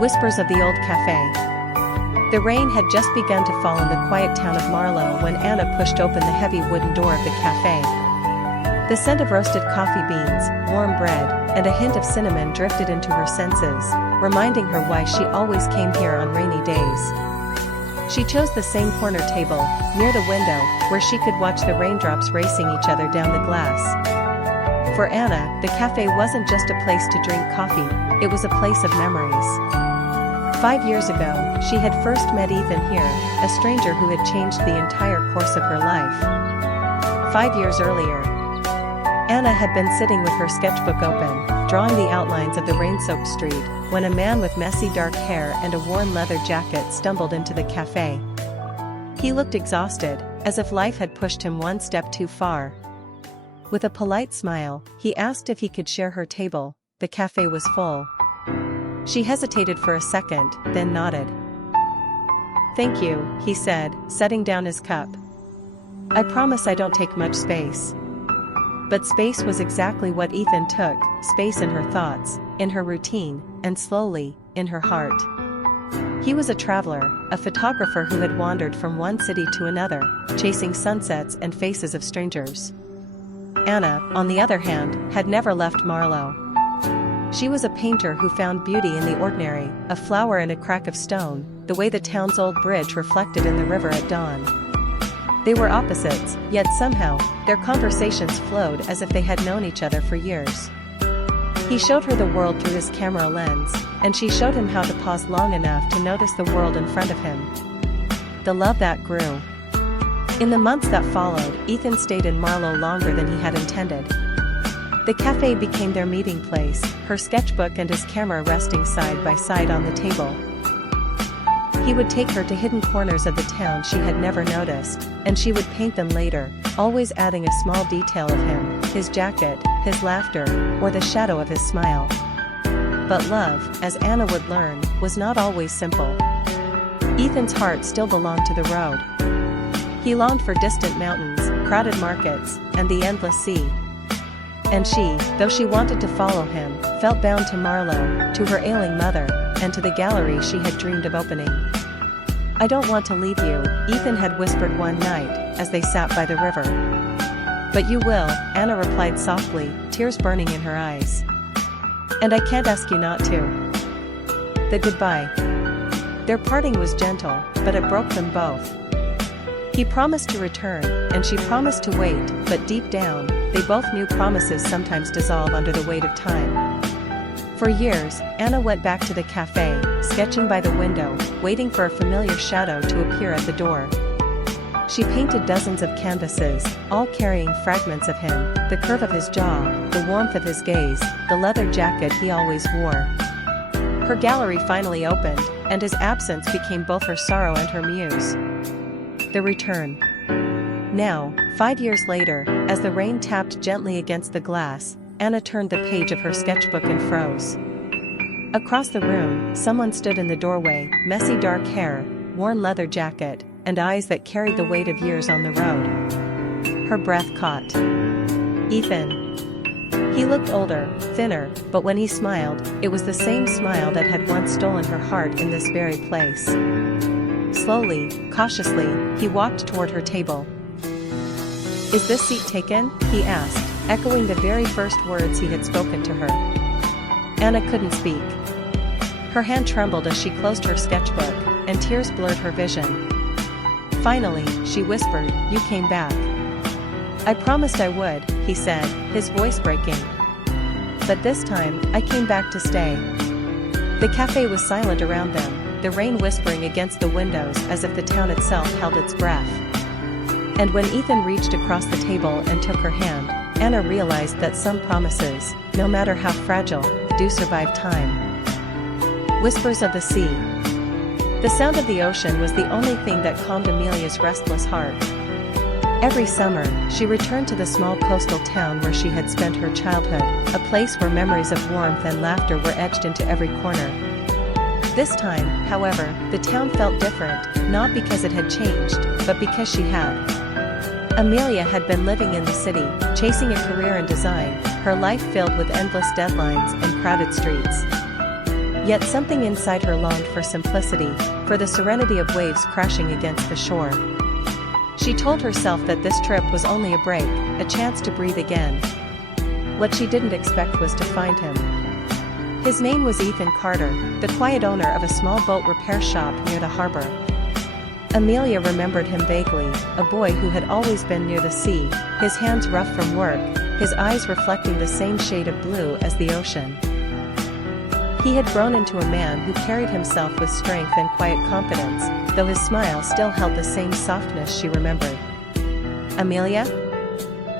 Whispers of the old cafe. The rain had just begun to fall in the quiet town of Marlow when Anna pushed open the heavy wooden door of the cafe. The scent of roasted coffee beans, warm bread, and a hint of cinnamon drifted into her senses, reminding her why she always came here on rainy days. She chose the same corner table, near the window, where she could watch the raindrops racing each other down the glass. For Anna, the cafe wasn't just a place to drink coffee, it was a place of memories. 5 years ago, she had first met Ethan here, a stranger who had changed the entire course of her life. 5 years earlier, Anna had been sitting with her sketchbook open, drawing the outlines of the rain-soaked street, when a man with messy dark hair and a worn leather jacket stumbled into the cafe. He looked exhausted, as if life had pushed him one step too far. With a polite smile, he asked if he could share her table. The cafe was full. She hesitated for a second, then nodded. "Thank you," he said, setting down his cup. "I promise I don't take much space." But space was exactly what Ethan took, space in her thoughts, in her routine, and slowly, in her heart. He was a traveler, a photographer who had wandered from one city to another, chasing sunsets and faces of strangers. Anna, on the other hand, had never left Marlow. She was a painter who found beauty in the ordinary, a flower in a crack of stone, the way the town's old bridge reflected in the river at dawn. They were opposites, yet somehow, their conversations flowed as if they had known each other for years. He showed her the world through his camera lens, and she showed him how to pause long enough to notice the world in front of him. The love that grew. In the months that followed, Ethan stayed in Marlow longer than he had intended. The cafe became their meeting place, her sketchbook and his camera resting side by side on the table. He would take her to hidden corners of the town she had never noticed, and she would paint them later, always adding a small detail of him, his jacket, his laughter, or the shadow of his smile. But love, as Anna would learn, was not always simple. Ethan's heart still belonged to the road. He longed for distant mountains, crowded markets, and the endless sea. And she, though she wanted to follow him, felt bound to Marlow, to her ailing mother, and to the gallery she had dreamed of opening. "I don't want to leave you," Ethan had whispered one night, as they sat by the river. "But you will," Anna replied softly, tears burning in her eyes. "And I can't ask you not to." The goodbye. Their parting was gentle, but it broke them both. He promised to return, and she promised to wait, but deep down, they both knew promises sometimes dissolve under the weight of time. For years, Anna went back to the cafe, sketching by the window, waiting for a familiar shadow to appear at the door. She painted dozens of canvases, all carrying fragments of him, the curve of his jaw, the warmth of his gaze, the leather jacket he always wore. Her gallery finally opened, and his absence became both her sorrow and her muse. The return. Now, 5 years later, as the rain tapped gently against the glass, Anna turned the page of her sketchbook and froze. Across the room, someone stood in the doorway, messy dark hair, worn leather jacket, and eyes that carried the weight of years on the road. Her breath caught. Ethan. He looked older, thinner, but when he smiled, it was the same smile that had once stolen her heart in this very place. Slowly, cautiously, he walked toward her table. "Is this seat taken?" he asked, echoing the very first words he had spoken to her. Anna couldn't speak. Her hand trembled as she closed her sketchbook, and tears blurred her vision. Finally, she whispered, "You came back." "I promised I would," he said, his voice breaking. "But this time, I came back to stay." The cafe was silent around them, the rain whispering against the windows as if the town itself held its breath. And when Ethan reached across the table and took her hand, Anna realized that some promises, no matter how fragile, do survive time. Whispers of the sea. The sound of the ocean was the only thing that calmed Amelia's restless heart. Every summer, she returned to the small coastal town where she had spent her childhood, a place where memories of warmth and laughter were etched into every corner. This time, however, the town felt different, not because it had changed, but because she had. Amelia had been living in the city, chasing a career in design, her life filled with endless deadlines and crowded streets. Yet something inside her longed for simplicity, for the serenity of waves crashing against the shore. She told herself that this trip was only a break, a chance to breathe again. What she didn't expect was to find him. His name was Ethan Carter, the quiet owner of a small boat repair shop near the harbor. Amelia remembered him vaguely, a boy who had always been near the sea, his hands rough from work, his eyes reflecting the same shade of blue as the ocean. He had grown into a man who carried himself with strength and quiet confidence, though his smile still held the same softness she remembered. "Amelia?"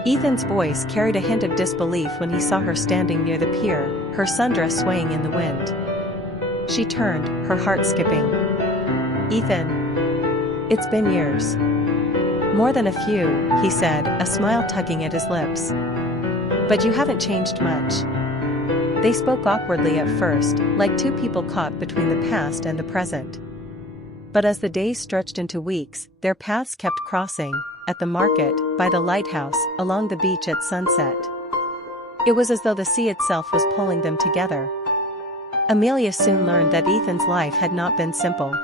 Ethan's voice carried a hint of disbelief when he saw her standing near the pier, her sundress swaying in the wind. She turned, her heart skipping. "Ethan. It's been years." "More than a few," he said, a smile tugging at his lips. "But you haven't changed much." They spoke awkwardly at first, like two people caught between the past and the present. But as the days stretched into weeks, their paths kept crossing, at the market, by the lighthouse, along the beach at sunset. It was as though the sea itself was pulling them together. Amelia soon learned that Ethan's life had not been simple.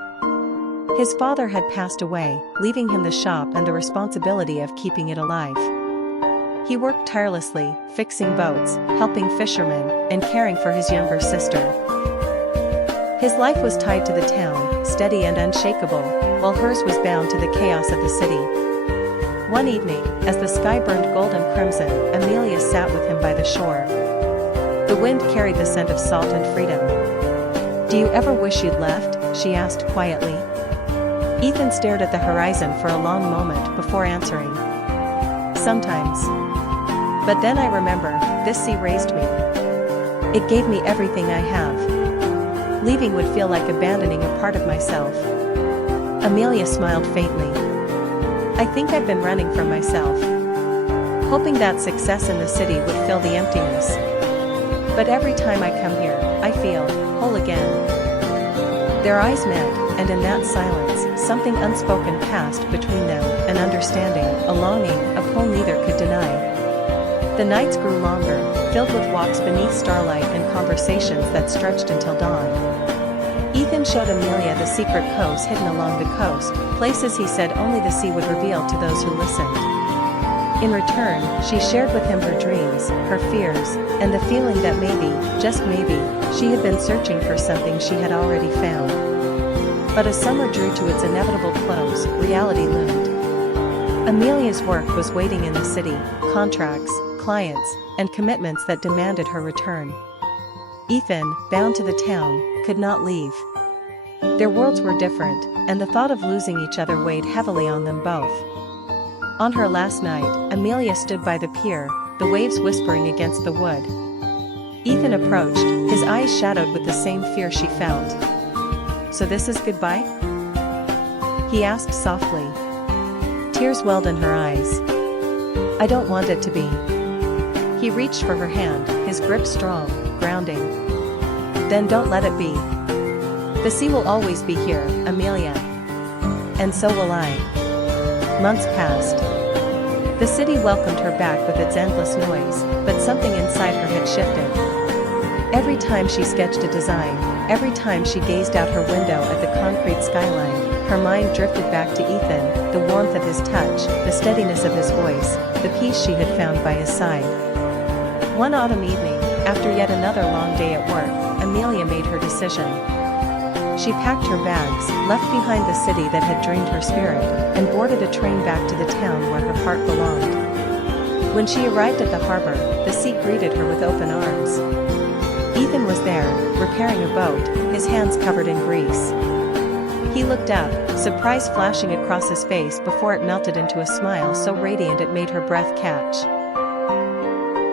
His father had passed away, leaving him the shop and the responsibility of keeping it alive. He worked tirelessly, fixing boats, helping fishermen, and caring for his younger sister. His life was tied to the town, steady and unshakable, while hers was bound to the chaos of the city. One evening, as the sky burned gold and crimson, Amelia sat with him by the shore. The wind carried the scent of salt and freedom. "Do you ever wish you'd left?" she asked quietly. Ethan stared at the horizon for a long moment before answering. "Sometimes. But then I remember, this sea raised me. It gave me everything I have. Leaving would feel like abandoning a part of myself." Amelia smiled faintly. "I think I've been running from myself. Hoping that success in the city would fill the emptiness. But every time I come here, I feel whole again." Their eyes met, and in that silence, something unspoken passed between them, an understanding, a longing, a pull neither could deny. The nights grew longer, filled with walks beneath starlight and conversations that stretched until dawn. Ethan showed Amelia the secret coves hidden along the coast, places he said only the sea would reveal to those who listened. In return, she shared with him her dreams, her fears, and the feeling that maybe, just maybe, she had been searching for something she had already found. But as summer drew to its inevitable close, reality loomed. Amelia's work was waiting in the city, contracts, clients, and commitments that demanded her return. Ethan, bound to the town, could not leave. Their worlds were different, and the thought of losing each other weighed heavily on them both. On her last night, Amelia stood by the pier, the waves whispering against the wood. Ethan approached, his eyes shadowed with the same fear she felt. "So this is goodbye?" he asked softly. Tears welled in her eyes. "I don't want it to be." He reached for her hand, his grip strong, grounding. "Then don't let it be. The sea will always be here, Amelia. And so will I." Months passed. The city welcomed her back with its endless noise, but something inside her had shifted. Every time she sketched a design, every time she gazed out her window at the concrete skyline, her mind drifted back to Ethan, the warmth of his touch, the steadiness of his voice, the peace she had found by his side. One autumn evening, after yet another long day at work, Amelia made her decision. She packed her bags, left behind the city that had drained her spirit, and boarded a train back to the town where her heart belonged. When she arrived at the harbor, the sea greeted her with open arms. Ethan was there, repairing a boat, his hands covered in grease. He looked up, surprise flashing across his face before it melted into a smile so radiant it made her breath catch.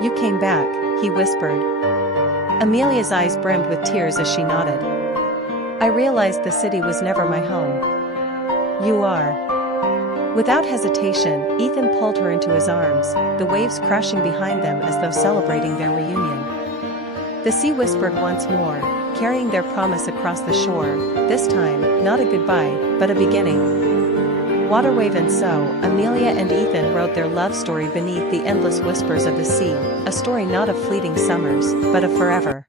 "You came back," he whispered. Amelia's eyes brimmed with tears as she nodded. "I realized the city was never my home." "You are." Without hesitation, Ethan pulled her into his arms, the waves crashing behind them as though celebrating their reunion. The sea whispered once more, carrying their promise across the shore, this time, not a goodbye, but a beginning. Waterwave and so, Amelia and Ethan wrote their love story beneath the endless whispers of the sea, a story not of fleeting summers, but of forever.